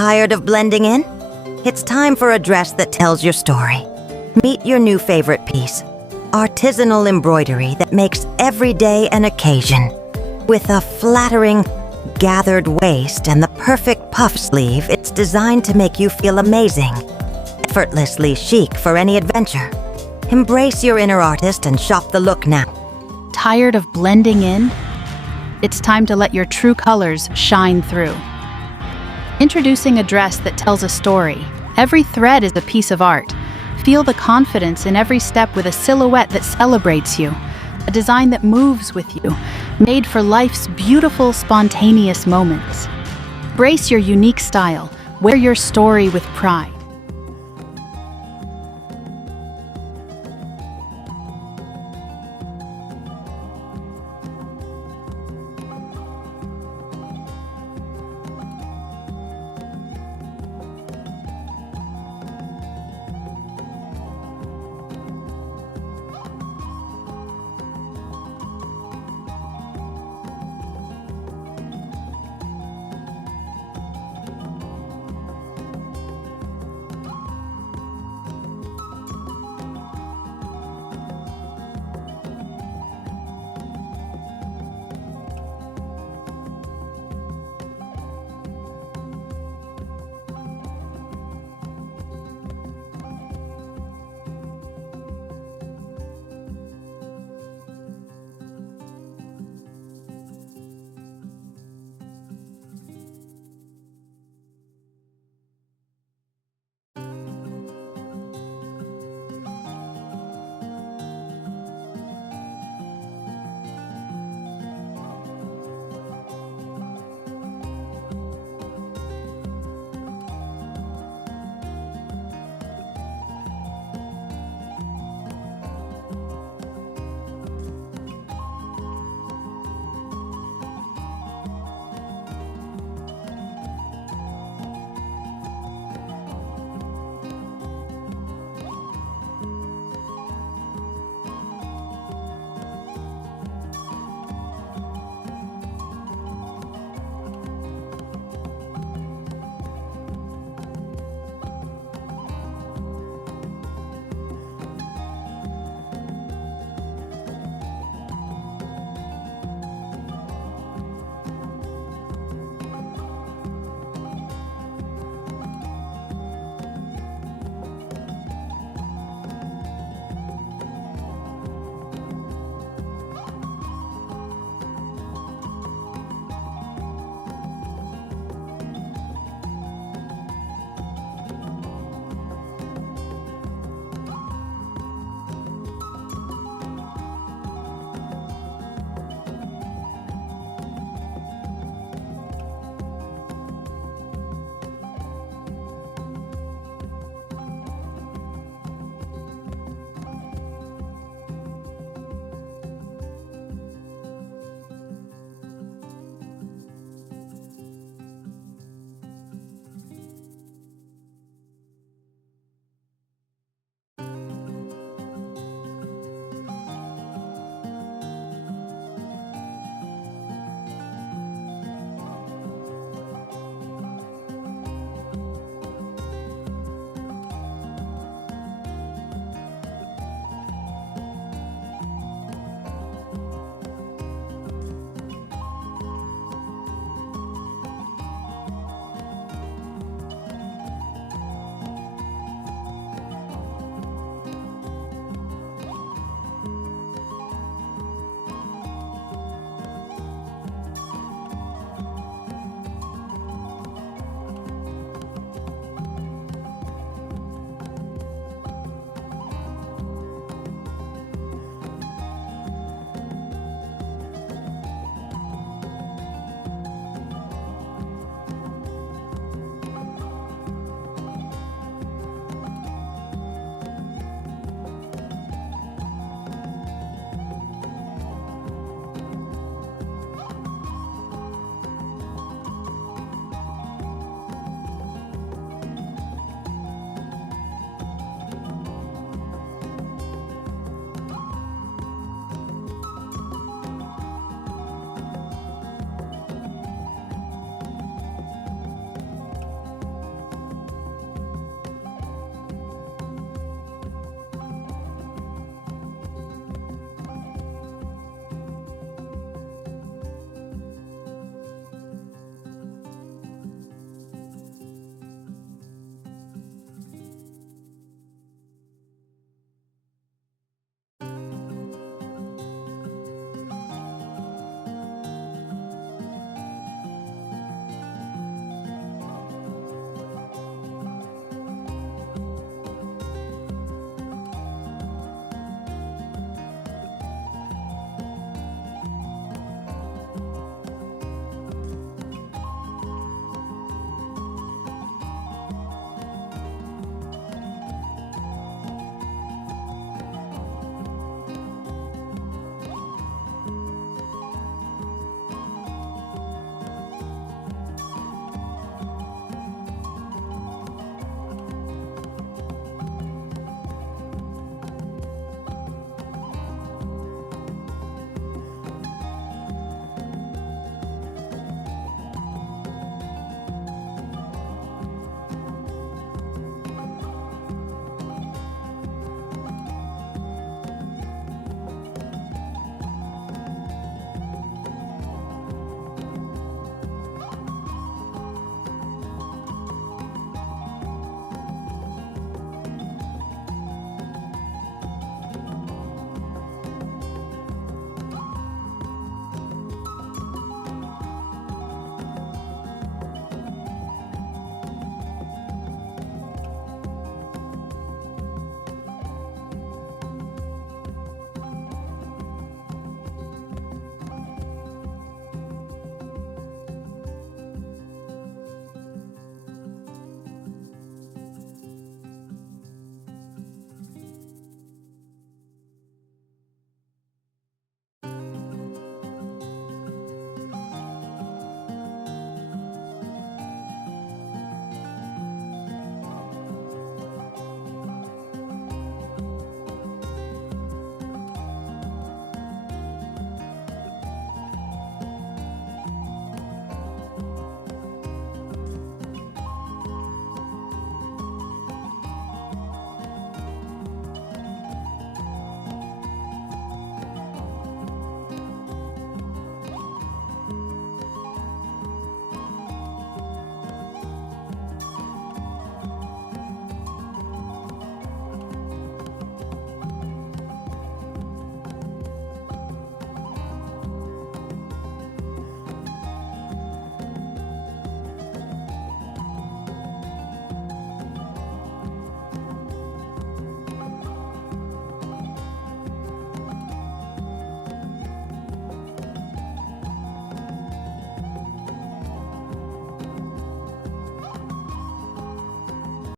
Tired of blending in? It's time for a dress that tells your story. Meet your new favorite piece, artisanal embroidery that makes every day an occasion. With a flattering, gathered waist and the perfect puff sleeve, it's designed to make you feel amazing, effortlessly chic for any adventure. Embrace your inner artist and shop the look now. Tired of blending in? It's time to let your true colors shine through. Introducing a dress that tells a story. Every thread is a piece of art. Feel the confidence in every step with a silhouette that celebrates you. A design that moves with you, made for life's beautiful, spontaneous moments. Embrace your unique style. Wear your story with pride.